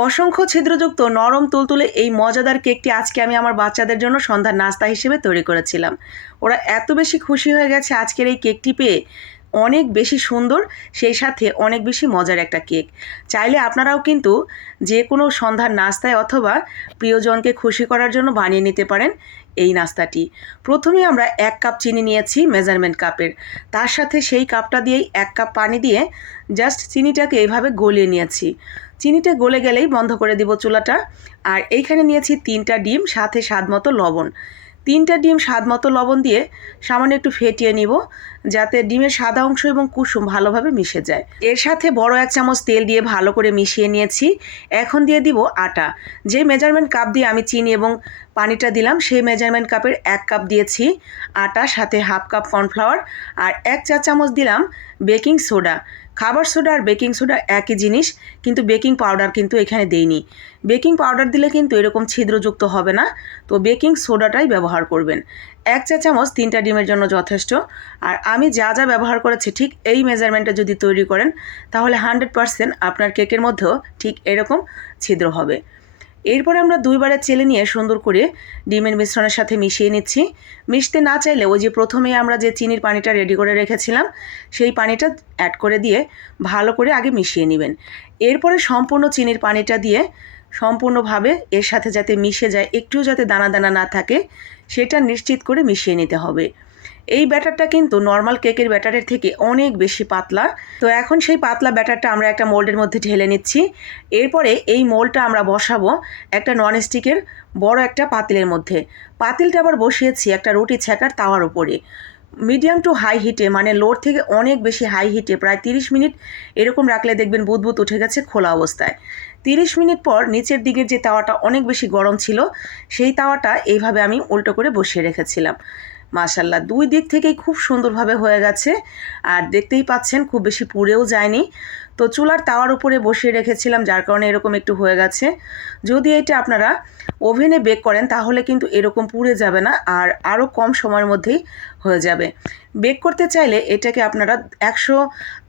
অসংখ্য ছিদ্রযুক্ত নরম তুলতুলে এই মজাদার কেকটি আজকে আমি আমার বাচ্চাদের জন্য সন্ধ্যার নাস্তা হিসেবে তৈরি করেছিলাম। ওরা এত বেশি খুশি হয়ে গেছে আজকের এই কেকটি পেয়ে। অনেক বেশি সুন্দর, সেই সাথে অনেক বেশি মজার একটা কেক। চাইলে আপনারাও কিন্তু যে কোনো সন্ধ্যার নাস্তায় অথবা প্রিয়জনকে খুশি করার জন্য বানিয়ে নিতে পারেন এই নাস্তাটি। প্রথমে আমরা এক কাপ চিনি নিয়েছি মেজারমেন্ট কাপের। তার সাথে সেই কাপটা দিয়েই এক কাপ পানি দিয়ে জাস্ট চিনিটাকে এইভাবে গলিয়ে নিয়েছি। চিনিটা গলে গেলেই বন্ধ করে দিব চুলাটা। আর এইখানে নিয়েছি তিনটা ডিম, সাথে স্বাদ মতো লবণ। তিনটা ডিম স্বাদ মতো লবণ দিয়ে সামান্য একটু ফেটিয়ে নিব, যাতে ডিমের সাদা অংশ এবং কুসুম ভালোভাবে মিশে যায়। এর সাথে বড় এক চামচ তেল দিয়ে ভালো করে মিশিয়ে নিয়েছি। এখন দিয়ে দিব আটা। যে মেজারমেন্ট কাপ দিয়ে আমি চিনি এবং পানিটা দিলাম, সেই মেজারমেন্ট কাপের এক কাপ দিয়েছি আটা, সাথে হাফ কাপ কর্নফ্লাওয়ার আর এক চা চামচ দিলাম বেকিং সোডা। খাবার সোডা আর বেকিং সোডা একই জিনিস, কিন্তু বেকিং পাউডার কিন্তু এখানে দেইনি। বেকিং পাউডার দিলে কিন্তু এরকম ছিদ্রযুক্ত হবে না, তো বেকিং সোডাটাই ব্যবহার করবেন। এক চা চামচ তিনটা ডিমের জন্য যথেষ্ট, আর আমি যা যা ব্যবহার করেছি ঠিক এই মেজারমেন্টটা যদি তৈরি করেন, তাহলে হান্ড্রেড পারসেন্ট আপনার কেকের মধ্যেও ঠিক এরকম ছিদ্র হবে। এরপরে আমরা দুইবারে চেলে নিয়ে সুন্দর করে ডিমের মিশ্রণের সাথে মিশিয়ে নিচ্ছি। মিশতে না চাইলে ওই যে প্রথমেই আমরা যে চিনির পানিটা রেডি করে রেখেছিলাম, সেই পানিটা অ্যাড করে দিয়ে ভালো করে আগে মিশিয়ে নেবেন। এরপরে সম্পূর্ণ চিনির পানিটা দিয়ে সম্পূর্ণভাবে এর সাথে যাতে মিশে যায়, একটুও যাতে দানা দানা না থাকে, সেটা নিশ্চিত করে মিশিয়ে নিতে হবে। এই ব্যাটারটা কিন্তু নর্মাল কেকের ব্যাটারের থেকে অনেক বেশি পাতলা। তো এখন সেই পাতলা ব্যাটারটা আমরা একটা মোল্ডের মধ্যে ঢেলে নিচ্ছি। এরপরে এই মোল্ডটা আমরা বসাবো একটা ননস্টিকের বড় একটা পাতিলের মধ্যে। পাতিলটা আবার বসিয়েছি একটা রুটি ছ্যাঁকার তাওয়ার উপরে। মিডিয়াম টু হাই হিটে মানে লোর থেকে অনেক বেশি হাই হিটে প্রায় তিরিশ মিনিট এরকম রাখলে দেখবেন বুদবুদ উঠে গেছে খোলা অবস্থায়। তিরিশ মিনিট পর নিচের দিকের যে তাওয়াটা অনেক বেশি গরম ছিল, সেই তাওয়াটা এইভাবে আমি উল্টো করে বসিয়ে রেখেছিলাম। মাশাল্লাহ দুই দিক থেকেই খুব সুন্দরভাবে হয়ে গেছে। আর দেখতেই পাচ্ছেন, খুব বেশি পুড়েও যায়নি। তো চুলার তাওয়ার উপরে বসিয়ে রেখেছিলাম, যার কারণে এরকম একটু হয়ে গেছে। যদি এটা আপনারা ওভেনে বেক করেন, তাহলে কিন্তু এরকম পুড়ে যাবে না আর আরও কম সময়ের মধ্যেই হয়ে যাবে। বেক করতে চাইলে এটাকে আপনারা একশো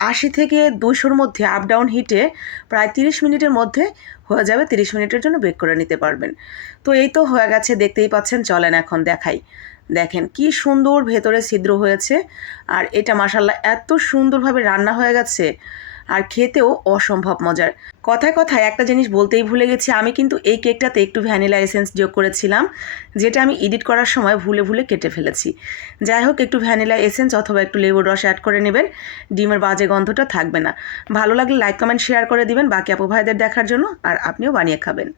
আশি থেকে দুশোর মধ্যে আপ ডাউন হিটে প্রায় তিরিশ মিনিটের মধ্যে হয়ে যাবে, তিরিশ মিনিটের জন্য বেক করে নিতে পারবেন। তো এই তো হয়ে গেছে, দেখতেই পাচ্ছেন, চলেন এখন দেখাই। দেখেন কি সুন্দর ভেতরে ছিদ্র হয়েছে আর এটা মাসাল্লাহ এত সুন্দরভাবে রান্না হয়ে গেছে। আর খেতেও অসম্ভব মজার। কথায় কথায় একটা জিনিস বলতেই ভুলে গেছি, আমি কিন্তু এই কেকটাতে একটু ভ্যানিলা এসেন্স যোগ করেছিলাম, যেটা আমি এডিট করার সময় ভুলে ভুলে কেটে ফেলেছি। যাই হোক, একটু ভ্যানিলা এসেন্স অথবা একটু লেবুর রস অ্যাড করে নেবেন, ডিমের বাজে গন্ধটা থাকবে না। ভালো লাগলে লাইক কমেন্ট শেয়ার করে দিবেন, বাকি আপু ভাইদের দেখার জন্য, আর আপনিও বানিয়ে খাবেন।